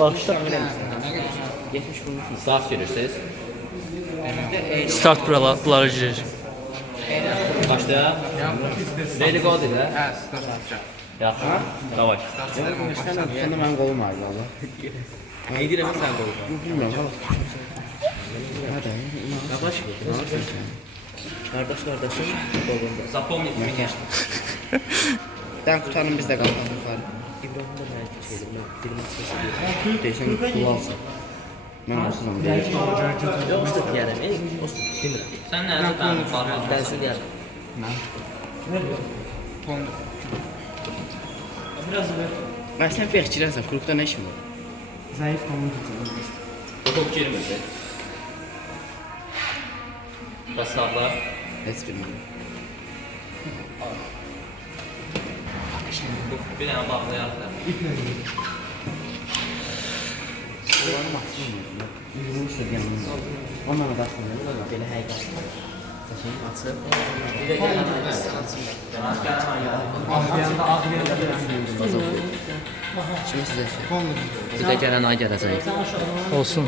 Başla. 70 vurmuş. Start girirsiniz. Start buralara girir. Başla. Ready go dedi. Hə, start atacaq. Yaxşı. Davay. Sən də mənim qolum ağrıyor valla. Ne deyirəm sən qoy. Bilmirəm. Hadi. Yavaş. Qardaşım qolunda. Zapomnit меня. Dən qutanın bizdə qaldı yuxarı. İbrahim də mənə şeydir. Dilim sesi. Deyəsən qulansın. Mən olsam deyəcəm. Yox, işte deyərəm. Olsun, demirəm. Sən nədən danışırsan? Dərsin deyərəm. Mən sən fikirləsən, klubda nə işin var? Zayıf komutanı. Top girmirdi. Bəs sağla. Heç bilmirəm. Bir dənə bağlayaq da. Onların maçı mı? Bizim istədiyimiz. Onlara da baxmıram. Belə həqiqətən. Saçını açıb. Bir də gələn sıxansın. Ağrıyanda ağrıyanda. Şimdi sizə şey. Bir də gələn ay gələcək. Olsun.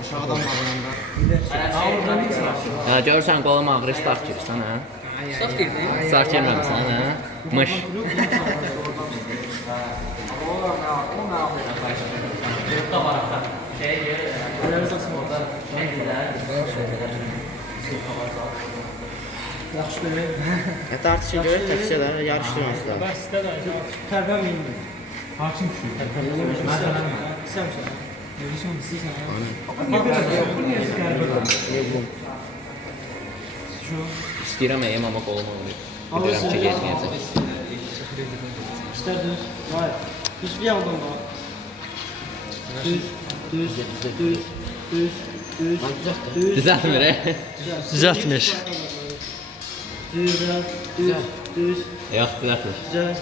Aşağıdan bağlananda. Hə, görürsən qolum ağrı start girirsən, hə? Start girməmisən, hə? Mış. Yaxşı belə. Tartışın görək təksiyələr yarışdırmasınlar. Bəs də tərbiyə minmir. Hakim düşür. İstəmirsən. Evlisin istəyirsən. İstəyirəm əyəm, amma qolum ağrıyır. Bilirəm ki, getməyəcək. İstər düz. Hayır. Düz bir yandan da. Düz. Düz. Düz. Düz. Düz. Düz. Düzəltmir, hə? Düzəltmir. Düz. Düz. Düz. Yox, düzəltmir. Düz.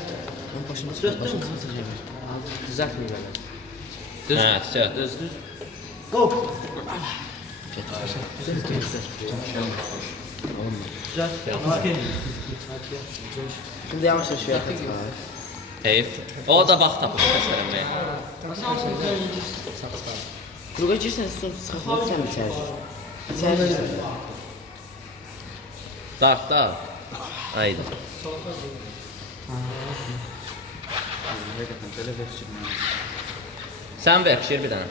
Düzəltmir mənə. Düz. Hə, düz. Düz, düz. Go. Şimdi yavaş-yavaş şey yapacağıq. Heyf. O da vaxt tapır xəstələnməyə. Kluba girsən sonra sıxılmaq sən içərir. İçərir. Dart, dart. Haydi. Sən ver, pişir bir dənə.